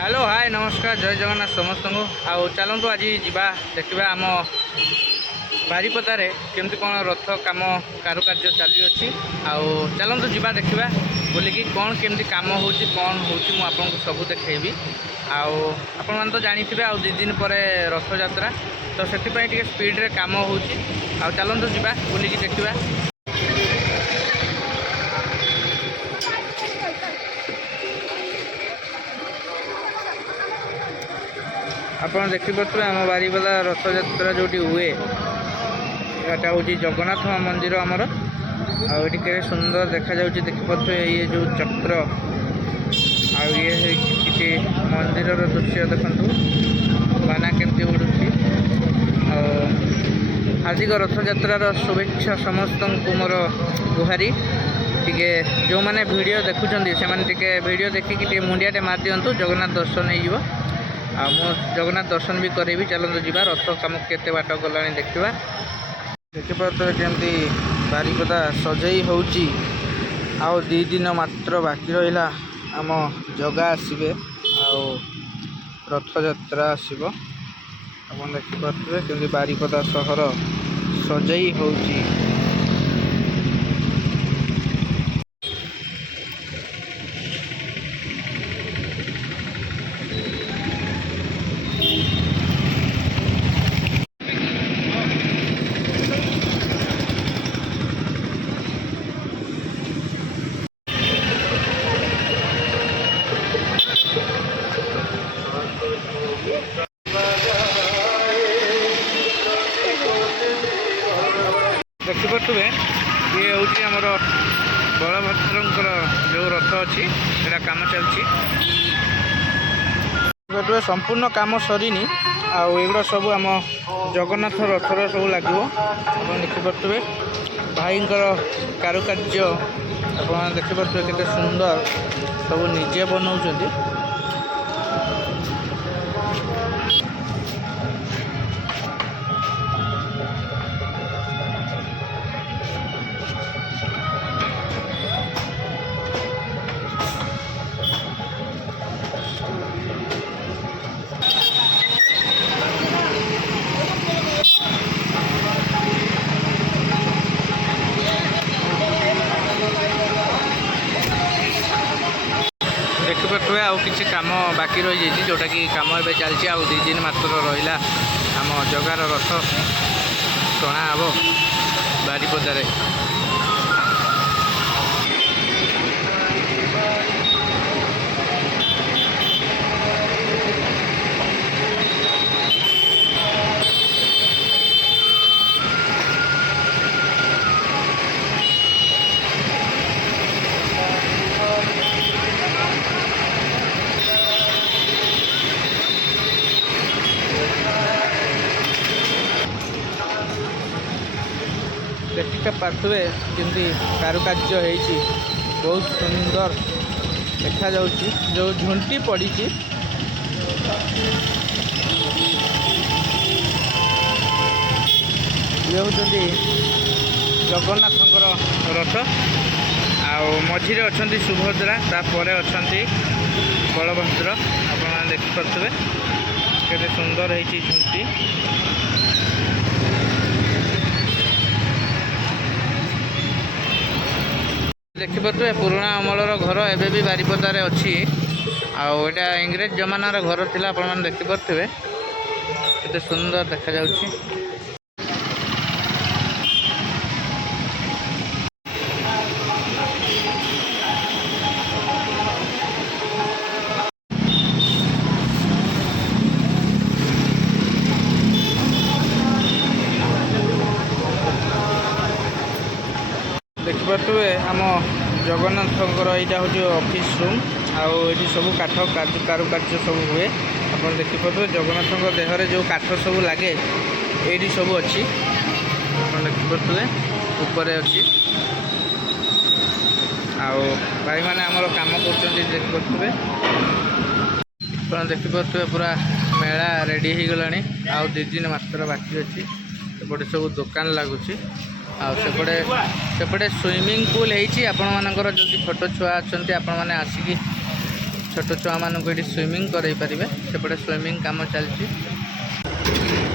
Hello hi नमस्कार जय जगन्नाथ समस्त को आउ चलतु आज जा देखा आम बारिपदारे केमती कौन रथ कम कारुकार्य चली अच्छी आउ चलतु जा देखा बोलिकी कौन केमती कम हो कौन हो सब देखी आपण मैंने तो जानी थे आउ 2 दिन पर रथ यात्रा तो से स्पीड रे कम हो चलतु जा बोलिकी देखा। आपड़ देखिपे आम बारिपदा रथ यात्रा जो हुए यहाँ हूँ जगन्नाथ मंदिर आमर आटे सुंदर देखा देखिपे ये जो चक्र आए मंदिर दृश्य देखु बाना केमती उड़ुची हार्दिक रथ यात्रार शुभेच्छा समस्त को मोर गुहारी टिके जो मैंने वीडियो देखुं से वीडियो देखिए मुंडियाटे मार दिंतु जगन्नाथ दर्शन हो जगन्नाथ दर्शन भी करेबी। चलते जा रथ कम केते बाट गला देखा देखिपे केमती बारिपदा सजई होची आउ 2 दिन मात्र बाकी रहा आम जगह आसबे रथ यात्रा आसब आप देखिपे केमती बारिपदा सहर सजई होची। देखिपे ये हूँ आमर बलभद्र जो रथ अच्छी कम चलती संपूर्ण कम सरीनी आगुड़ा सब आम जगन्नाथ रथर सब लगे देखिपे भाई कारुकार्य आप देखिपे केते सुंदर सब निजे बनाऊँ। देखिपे आउ कि कम बाकी रही जाइए जोटा कि कम ए चलती आ 2 दिन मात्र रहा आम जगार रथ टणा हम बारिपदारे। देखिए पार्थे जमी कारुकार्य हो बहुत सुंदर देखा जो झुंटी पड़ी ये हूँ जगन्नाथ रथ मझीरे अच्छा सुभद्रा तापर अच्छा बलभद्र आप देखिपे केते सुंदर है झुंटी। देखिपे पुराना अमलर घर एवं भी बारिपदारे अच्छी आटा इंग्रेज जमानार घर थिला आपण देखिपे केते सुंदर देखा जाउछि। देखिपे आम जगन्नाथ यहाँ हूँ ऑफिस रूम आठी सब काठ कारुकार्य सब हुए आप देखिपे जगन्नाथ देहरे जो काठ सब लगे ये सब अच्छी देखिपे ऊपर अच्छी भाई मैंने आमर कम कर देखिपे पूरा मेला रेडी हो गला आ 2 दिन मात्र बाकी अच्छी एपटे सब दुकान लगुच सेपटे स्विमिंग पूल होती आपण मानकर जो छोट छुआ अच्छा आपण मैंने आसिकी छोट छुआ मानक ये स्विमिंग कराई पारे सेपटे स्विमिंग काम चलती